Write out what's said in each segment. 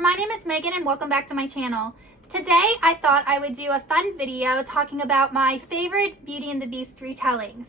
there, my name is Megan and welcome back to my channel. Today I thought I would do a fun video talking about my favorite Beauty and the Beast retellings.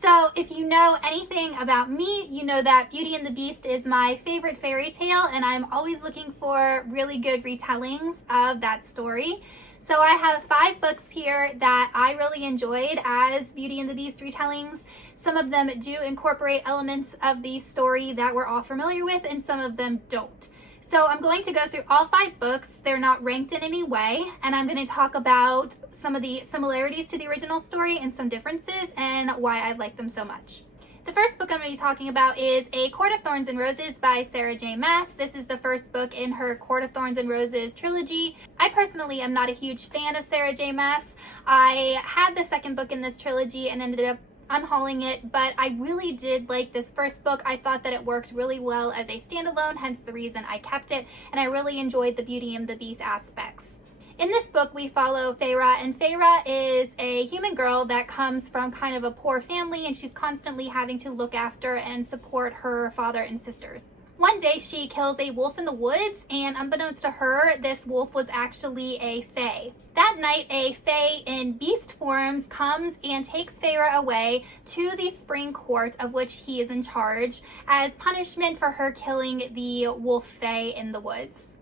So if you know anything about me, you know that Beauty and the Beast is my favorite fairy tale and I'm always looking for really good retellings of that story. So I have 5 books here that I really enjoyed as Beauty and the Beast retellings. Some of them do incorporate elements of the story that we're all familiar with and some of them don't. So I'm going to go through all 5 books. They're not ranked in any way, and I'm going to talk about some of the similarities to the original story and some differences and why I like them so much. The first book I'm going to be talking about is A Court of Thorns and Roses by Sarah J. Maas. This is the first book in her Court of Thorns and Roses trilogy. I personally am not a huge fan of Sarah J. Maas. I had the second book in this trilogy and ended up unhauling it, but I really did like this first book. I thought that it worked really well as a standalone, hence the reason I kept it, and I really enjoyed the Beauty and the Beast aspects. In this book, we follow Feyre, and Feyre is a human girl that comes from kind of a poor family, and she's constantly having to look after and support her father and sisters. One day, she kills a wolf in the woods, and unbeknownst to her, this wolf was actually a fae. That night, a fae in beast forms comes and takes Feyre away to the spring court of which he is in charge as punishment for her killing the wolf fae in the woods.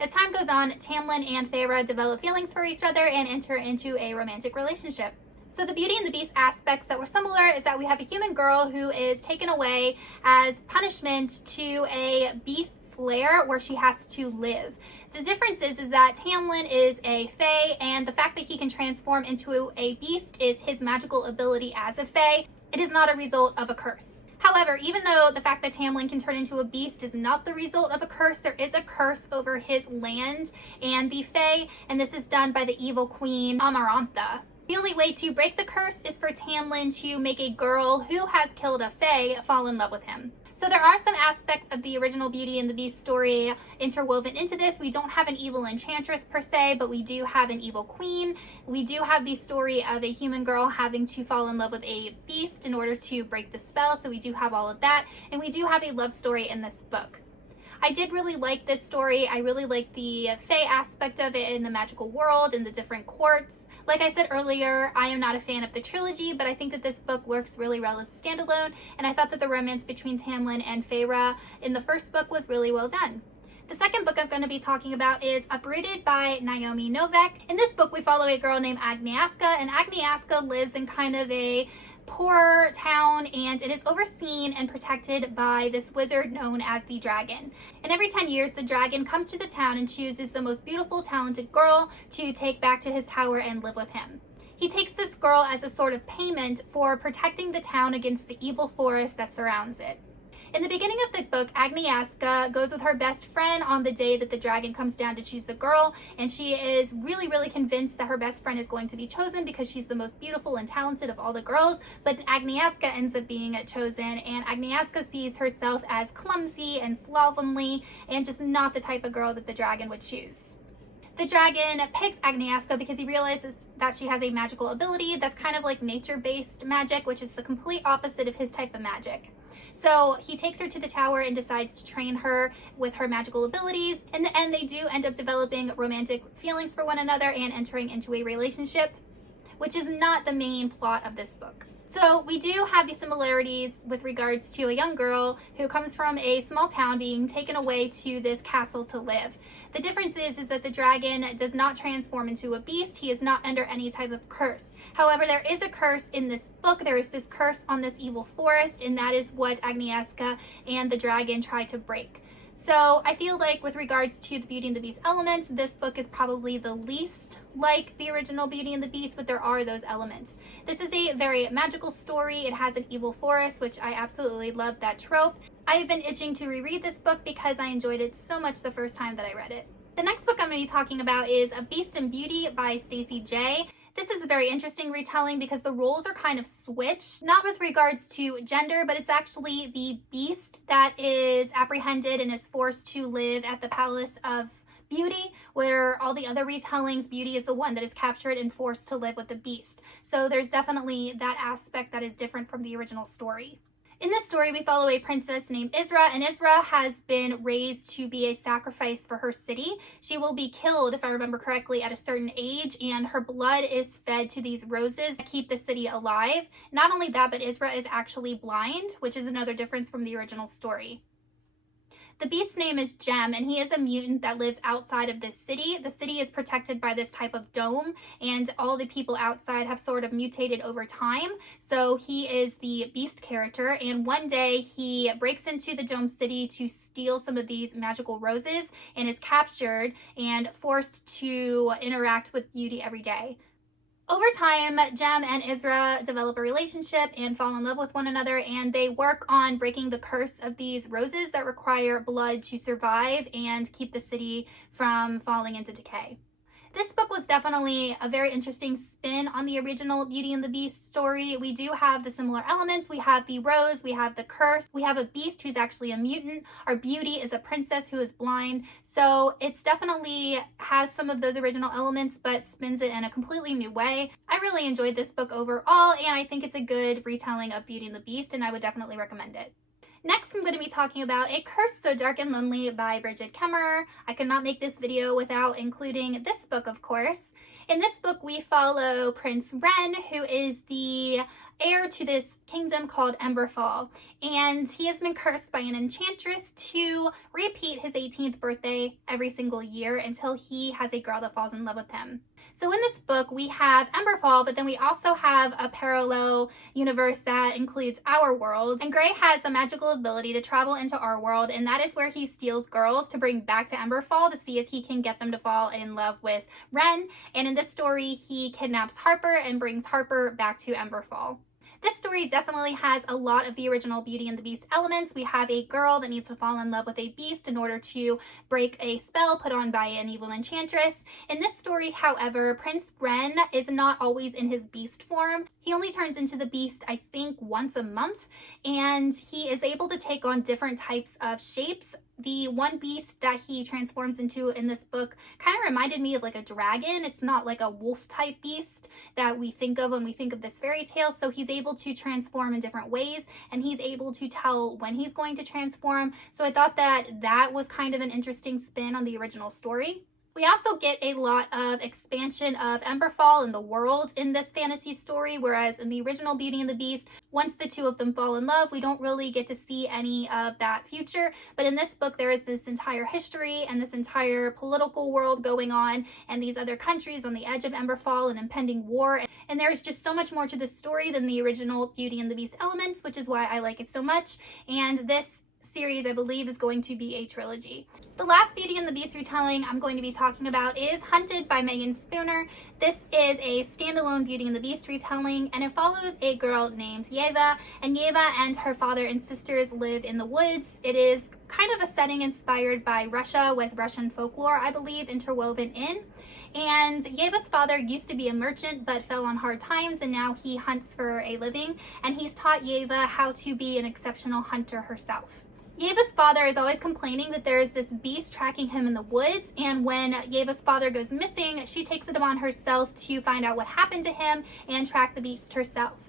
As time goes on, Tamlin and Feyre develop feelings for each other and enter into a romantic relationship. So the Beauty and the Beast aspects that were similar is that we have a human girl who is taken away as punishment to a beast's lair where she has to live. The difference is that Tamlin is a fae, and the fact that he can transform into a beast is his magical ability as a fae. It is not a result of a curse. However, even though the fact that Tamlin can turn into a beast is not the result of a curse, there is a curse over his land and the fae, and this is done by the evil queen Amarantha. The only way to break the curse is for Tamlin to make a girl who has killed a fae fall in love with him. So there are some aspects of the original Beauty and the Beast story interwoven into this. We don't have an evil enchantress per se, but we do have an evil queen. We do have the story of a human girl having to fall in love with a beast in order to break the spell. So we do have all of that. And we do have a love story in this book. I did really like this story. I really like the fae aspect of it in the magical world and the different courts. Like I said earlier, I am not a fan of the trilogy, but I think that this book works really well as a standalone, and I thought that the romance between Tamlin and Feyre in the first book was really well done. The second book I'm going to be talking about is Uprooted by Naomi Novik. In this book, we follow a girl named Agnieszka, and Agnieszka lives in kind of a poor town, and it is overseen and protected by this wizard known as the dragon. And every 10 years the dragon comes to the town and chooses the most beautiful, talented girl to take back to his tower and live with him. He takes this girl as a sort of payment for protecting the town against the evil forest that surrounds it. In the beginning of the book, Agnieszka goes with her best friend on the day that the dragon comes down to choose the girl, and she is really convinced that her best friend is going to be chosen because she's the most beautiful and talented of all the girls, but Agnieszka ends up being chosen, and Agnieszka sees herself as clumsy and slovenly and just not the type of girl that the dragon would choose. The dragon picks Agnieszka because he realizes that she has a magical ability that's kind of like nature-based magic, which is the complete opposite of his type of magic. So he takes her to the tower and decides to train her with her magical abilities. In the end, they do end up developing romantic feelings for one another and entering into a relationship, which is not the main plot of this book. So we do have these similarities with regards to a young girl who comes from a small town being taken away to this castle to live. The difference is that the dragon does not transform into a beast. He is not under any type of curse. However, there is a curse in this book. There is this curse on this evil forest, and that is what Agnieszka and the dragon try to break. So I feel like with regards to the Beauty and the Beast elements, this book is probably the least like the original Beauty and the Beast, but there are those elements. This is a very magical story. It has an evil forest, which I absolutely love that trope. I have been itching to reread this book because I enjoyed it so much the first time that I read it. The next book I'm going to be talking about is A Beast and Beauty by Stacey J. This is a very interesting retelling because the roles are kind of switched, not with regards to gender, but it's actually the beast that is apprehended and is forced to live at the Palace of Beauty, where all the other retellings, Beauty is the one that is captured and forced to live with the beast. So there's definitely that aspect that is different from the original story. In this story, we follow a princess named Isra, and Isra has been raised to be a sacrifice for her city. She will be killed, if I remember correctly, at a certain age, and her blood is fed to these roses that keep the city alive. Not only that, but Isra is actually blind, which is another difference from the original story. The beast's name is Gem, and he is a mutant that lives outside of this city. The city is protected by this type of dome, and all the people outside have sort of mutated over time. So he is the beast character, and one day he breaks into the dome city to steal some of these magical roses and is captured and forced to interact with Beauty every day. Over time, Gem and Isra develop a relationship and fall in love with one another, and they work on breaking the curse of these roses that require blood to survive and keep the city from falling into decay. This book was definitely a very interesting spin on the original Beauty and the Beast story. We do have the similar elements. We have the rose, we have the curse, we have a beast who's actually a mutant. Our Beauty is a princess who is blind. So it's definitely has some of those original elements, but spins it in a completely new way. I really enjoyed this book overall, and I think it's a good retelling of Beauty and the Beast, and I would definitely recommend it. Next, I'm going to be talking about A Curse So Dark and Lonely by Brigid Kemmerer. I could not make this video without including this book, of course. In this book, we follow Prince Ren, who is the heir to this kingdom called Emberfall, and he has been cursed by an enchantress to repeat his 18th birthday every single year until he has a girl that falls in love with him. So in this book, we have Emberfall, but then we also have a parallel universe that includes our world. And Gray has the magical ability to travel into our world, and that is where he steals girls to bring back to Emberfall to see if he can get them to fall in love with Ren. And in this story, he kidnaps Harper and brings Harper back to Emberfall. This story definitely has a lot of the original Beauty and the Beast elements. We have a girl that needs to fall in love with a beast in order to break a spell put on by an evil enchantress. In this story, however, Prince Ren is not always in his beast form. He only turns into the beast, I think, once a month, and he is able to take on different types of shapes. The one beast that he transforms into in this book kind of reminded me of like a dragon. It's not like a wolf type beast that we think of when we think of this fairy tale. So he's able to transform in different ways, and he's able to tell when he's going to transform. So I thought that that was kind of an interesting spin on the original story. We also get a lot of expansion of Emberfall and the world in this fantasy story, whereas in the original Beauty and the Beast, once the two of them fall in love, we don't really get to see any of that future. But in this book, there is this entire history and this entire political world going on, and these other countries on the edge of Emberfall and impending war. And there's just so much more to this story than the original Beauty and the Beast elements, which is why I like it so much. And this series, I believe, is going to be a trilogy. The last Beauty and the Beast retelling I'm going to be talking about is Hunted by Meagan Spooner. This is a standalone Beauty and the Beast retelling, and it follows a girl named Yeva, and Yeva and her father and sisters live in the woods. It is kind of a setting inspired by Russia with Russian folklore, I believe, interwoven in. And Yeva's father used to be a merchant but fell on hard times, and now he hunts for a living, and he's taught Yeva how to be an exceptional hunter herself. Yeva's father is always complaining that there is this beast tracking him in the woods, and when Yeva's father goes missing, she takes it upon herself to find out what happened to him and track the beast herself.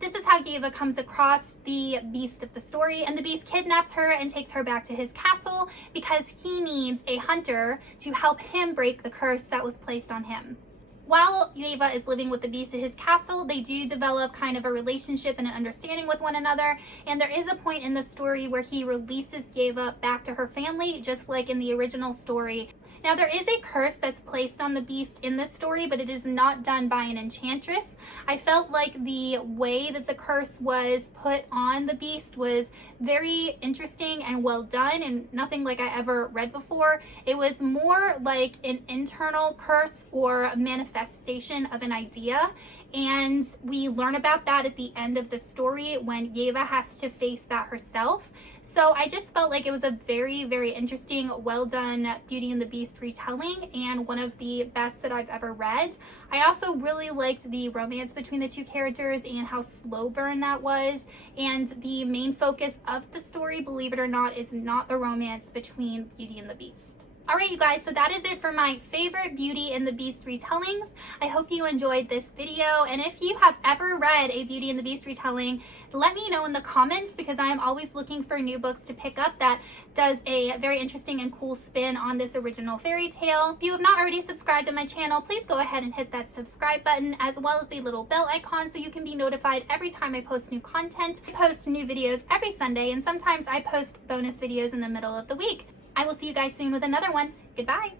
This is how Yeva comes across the beast of the story, and the beast kidnaps her and takes her back to his castle because he needs a hunter to help him break the curse that was placed on him. While Yeva is living with the beast at his castle, they do develop kind of a relationship and an understanding with one another, and there is a point in the story where he releases Yeva back to her family, just like in the original story. Now, there is a curse that's placed on the beast in this story, but it is not done by an enchantress. I felt like the way that the curse was put on the beast was very interesting and well done, and nothing like I ever read before. It was more like an internal curse or a manifestation of an idea, and we learn about that at the end of the story when Yeva has to face that herself. So I just felt like it was a very, very interesting, well done Beauty and the Beast retelling, and one of the best that I've ever read. I also really liked the romance between the two characters and how slow burn that was. And the main focus of the story, believe it or not, is not the romance between Beauty and the Beast. Alright you guys, so that is it for my favorite Beauty and the Beast retellings. I hope you enjoyed this video, and if you have ever read a Beauty and the Beast retelling, let me know in the comments, because I am always looking for new books to pick up that does a very interesting and cool spin on this original fairy tale. If you have not already subscribed to my channel, please go ahead and hit that subscribe button, as well as the little bell icon, so you can be notified every time I post new content. I post new videos every Sunday, and sometimes I post bonus videos in the middle of the week. I will see you guys soon with another one. Goodbye.